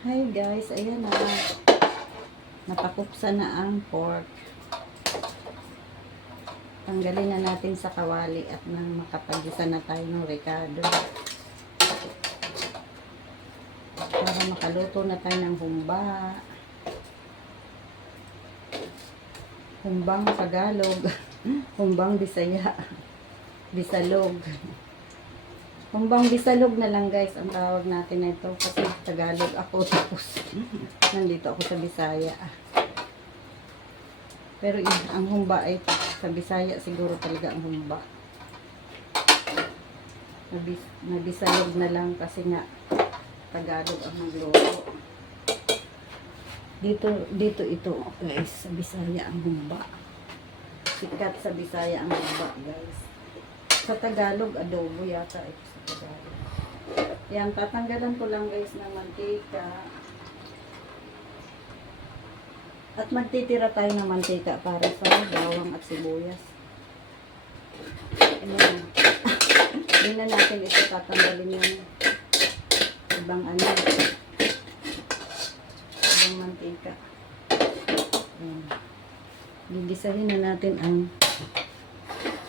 Hi guys, ayan na. Napakupsa na ang pork. Tanggalin na natin sa kawali at nang makapagisa na tayo ng rekado. Para makaluto na tayo ng humba. Humbang Tagalog. Humbang Bisaya. Bisalog. Humbang Bisalog na lang guys ang tawag natin na ito. Kasi Tagalog ako tapos nandito ako sa Bisaya. Pero ang humba ay sa Bisaya siguro talaga ang humba. Nabisalog na lang kasi nga Tagalog ang nagluto. Dito ito guys, sa Bisaya ang humba. Sikat sa Bisaya ang humba guys. Sa Tagalog, adobo yata ito sa Tagalog. Yan, tatanggalan ko lang guys ng mantika. At magtitira tayo ng mantika para sa bawang at sibuyas. Ayan. Hindi na natin ito tatanggalin yung ibang ibang mantika. Ayan. Gigisahin na natin ang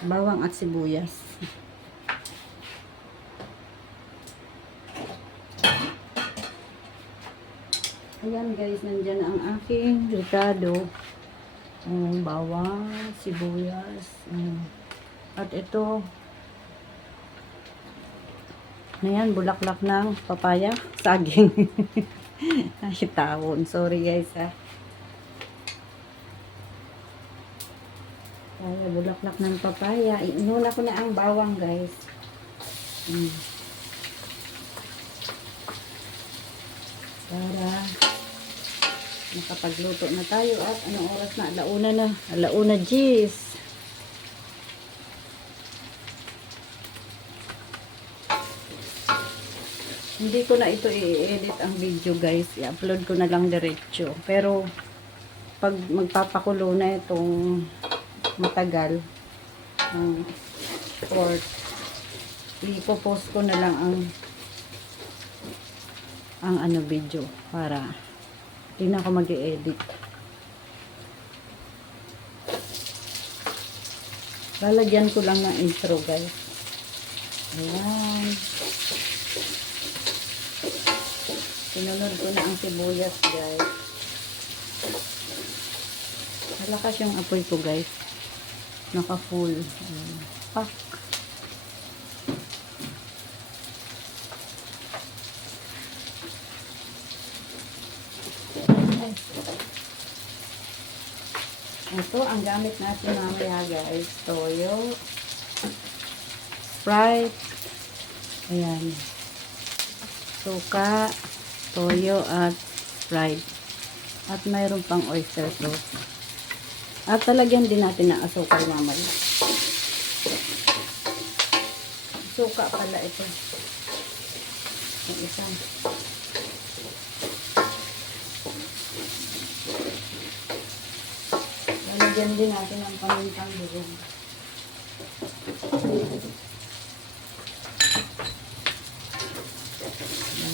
bawang at sibuyas. Ayan guys, nandyan ang aking ricado. Bawang, sibuyas. At ito, ayan, bulaklak ng papaya. Saging. Ay, tawon. Sorry guys ha. Ay, bulaklak ng papaya. Inuna ko na ang bawang guys. Para makapagluto na tayo at anong oras na? Alauna na. Alauna G's. Hindi ko na ito i-edit ang video guys. I-upload ko na lang diretso. Pero pag magpapakulo na itong matagal ng pork, ipopost ko na lang ang video para hindi na ako mag-i-edit. Lalagyan ko lang ng intro guys. Ayan. Sinunod ko na ang sibuyas guys. Malakas yung apoy ko guys. Naka full. Pak. Ito ang gamit natin mamaya guys. Toyo. Sprite. Ayan. Suka. Toyo at Sprite. At mayroon pang oyster sauce. At talagyan din natin ng asukal mamaya. Suka pala ito. Yung isang. Lalagyan din natin ng pamintang durog.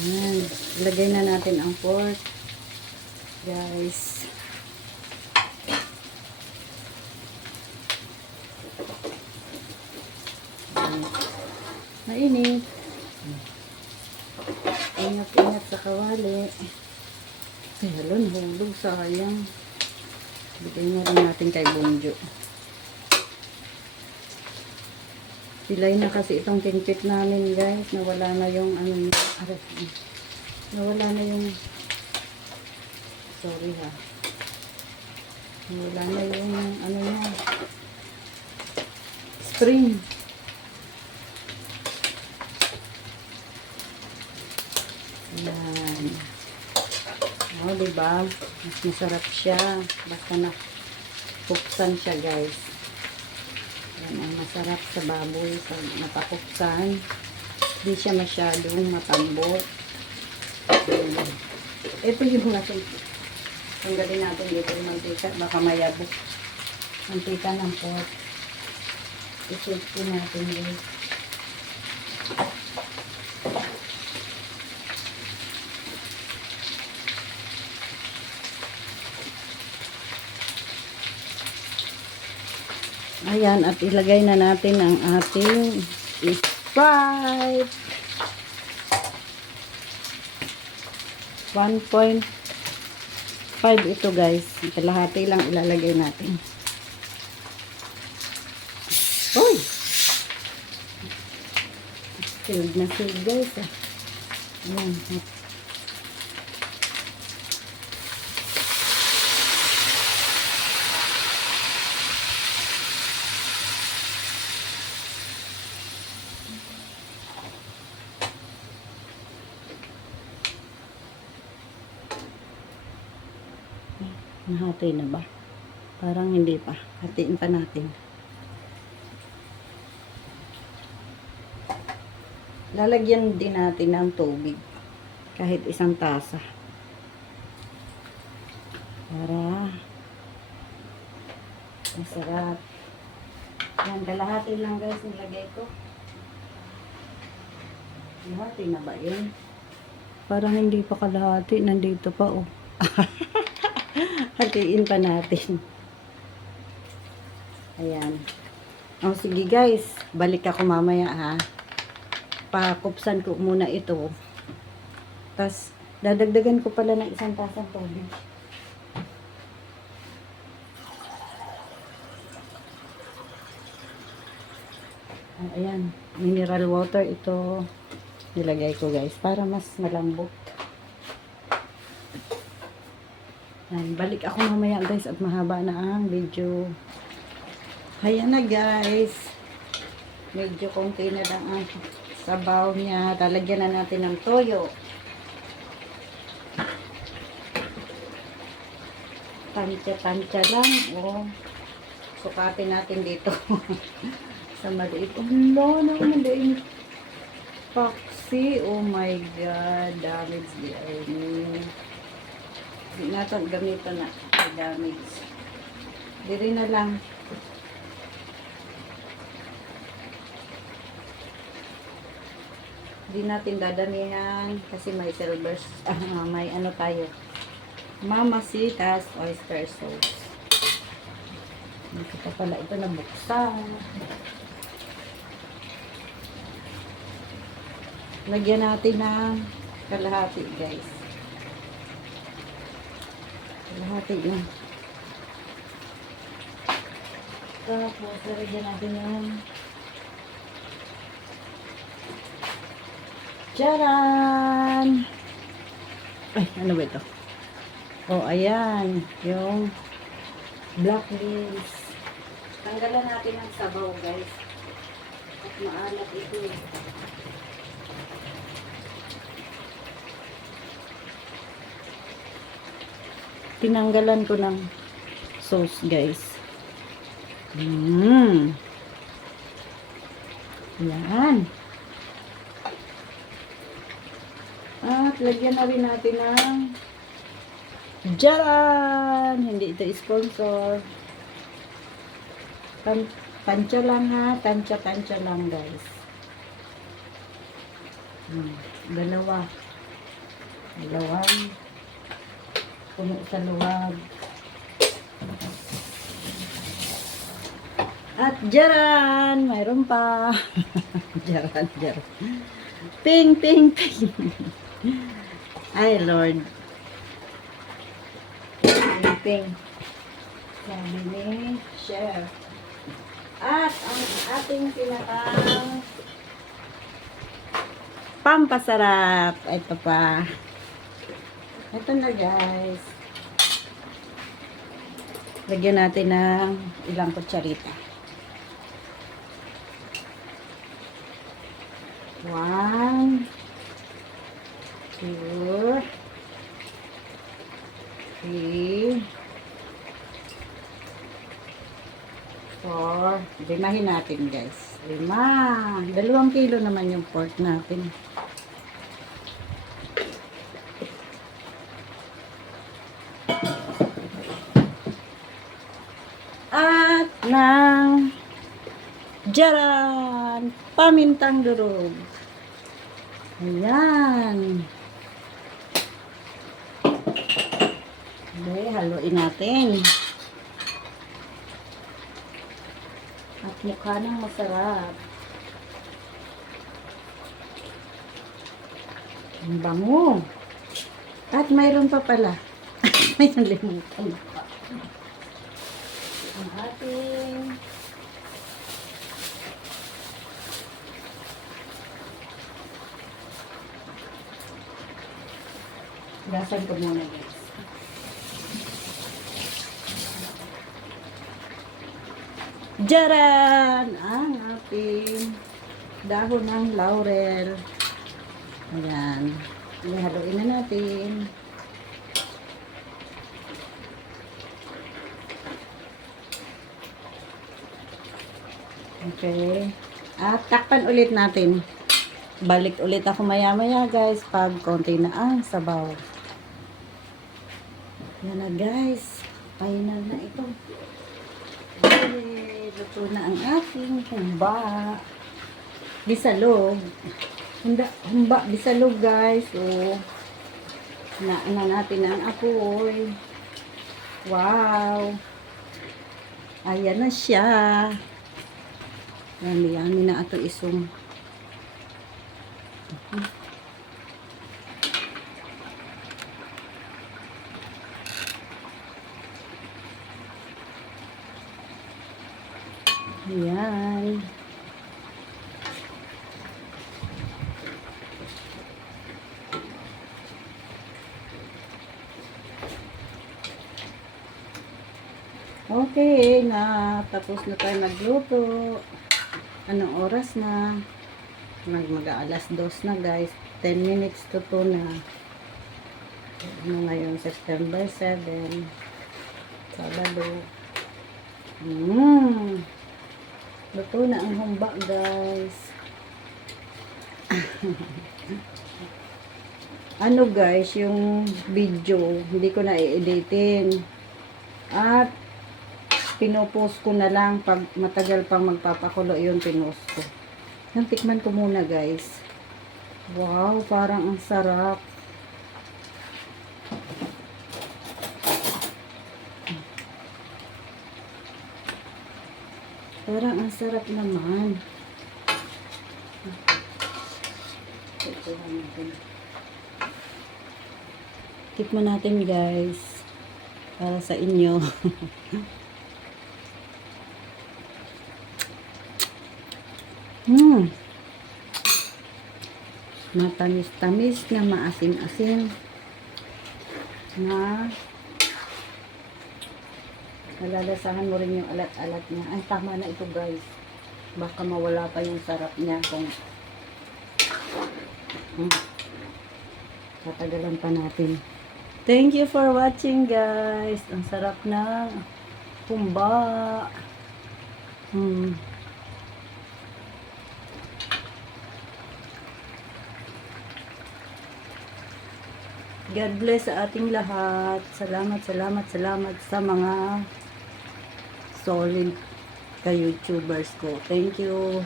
Ayan. Ilagay na natin ang pork. Guys. Mainit. Ingat-ingat sa kawali. Ay, halon, hulog, sayang. Bigay na rin natin kay Bonjo. Pilay na kasi itong tingkit namin guys. Nawala na yung nawala na yung sorry ha. Nawala na yung niya. Spring. Ayan. O, diba? Mas masarap siya. Basta napuksan siya, guys. Ayan, ang masarap sa baboy. Pag napapuksan, hindi siya masyadong matambok. Ito yung natin. Tanggalin natin dito yung mantika. Baka mayabok. Mantika ng pork. I-safety natin, guys. Ayan, at ilagay na natin ang ating Sprite. 1.5 ito guys. Kalahati lang ilalagay natin. Uy! Silid na silid guys. Ayan. Nahati na ba? Parang hindi pa. Hatiin pa natin. Lalagyan din natin ng tubig. Kahit isang tasa. Para masarap. Yan, kalahati lang guys nilagay ko. Kalahati na ba yun? Parang hindi pa kalahati. Nandito pa oh. Hatiin pa natin. Ayan. O sige guys, balik ako mamaya ha. Pakupsan ko muna ito. Tapos, dadagdagan ko pala ng isang tasang tubig. Ayan, mineral water ito. Nilagay ko guys, para mas malambot. Ayan, balik ako mamaya guys at mahaba na ang video. Ayan na guys. Medyo konti na lang ang sabaw niya. Talagyan na natin ng toyo. Tansya-tansya lang. O, sukatin natin dito. Sa maliit. Oh, no, maliit. Paksi. Oh my God. Damage di ay. Hindi natin gamitan na. Damage. Diri na lang. Hindi natin dadamihan kasi may silver, may ano tayo. Mamasitas oyster sauce. Hindi pa pala ito nabuksan. Lagyan natin ng kalahati guys. Kalahati na. Tapos lagyan natin ng Charan! Ay, ano ba ito? Oh, ayan. Yung black beans. Tanggalan natin ang sabaw, guys. At maalat ito. Tinanggalan ko ng sauce, guys. Yan. At lagyan na rin natin ng Jaran! Hindi ito sponsor. Tansya lang ha. Tansya lang guys. Dalawang puno sa luwag. At Jaran! Mayroon pa. Jaran. Ping. Ay, Lord. Ping. Sabi ni Chef. At ang ating pinakang pampasarap. Ito pa. Ito na guys. Lagyan natin ng ilang kutsarita. 1, 2, 3, 4. Limahin natin guys. 5. 2 kilo naman yung pork natin. At ng Jaran! Pamintang durog. Ayan. Okay, haluin natin. Mukha ng masarap. Ang bango. At mayroon pa pala. May nalimutan pa. Ang ating gasan ko muna, guys. Jaran! Ang ating dahon ng laurel. Ayan. Haluin na natin. Okay. At takpan ulit natin. Balik ulit ako maya-maya, guys, pag konti na ang sabaw. Yan na, guys. Final na ito. Okay. Luto na ang ating humba. Bisalog. Humba, bisalog, guys. So, na natin ang apoy. Wow. Ayan na siya. Yummy na ato isum. Ayan. Okay, tapos na tayo magluto. Anong oras na? Mag-alas 2 na, guys. 10 minutes to 2 na. Ano ngayon? September 7. Sabado. Luto na ang humba, guys. Ano, guys, yung video, hindi ko na i-editin. At pinopost ko na lang pag matagal pang magpapakulo yung pinost ko. Yung tikman ko muna, guys. Wow, parang ang sarap. Parang ang sarap naman. Tikman natin, guys. Para sa inyo. Matamis-tamis na maasim-asim na nalalasahan mo rin yung alat-alat niya. Ay, tama na ito, guys. Baka mawala pa yung sarap niya kung tatagalan pa natin. Thank you for watching, guys. Ang sarap ng humba. God bless sa ating lahat. Salamat sa mga solid ka YouTubers ko. Thank you.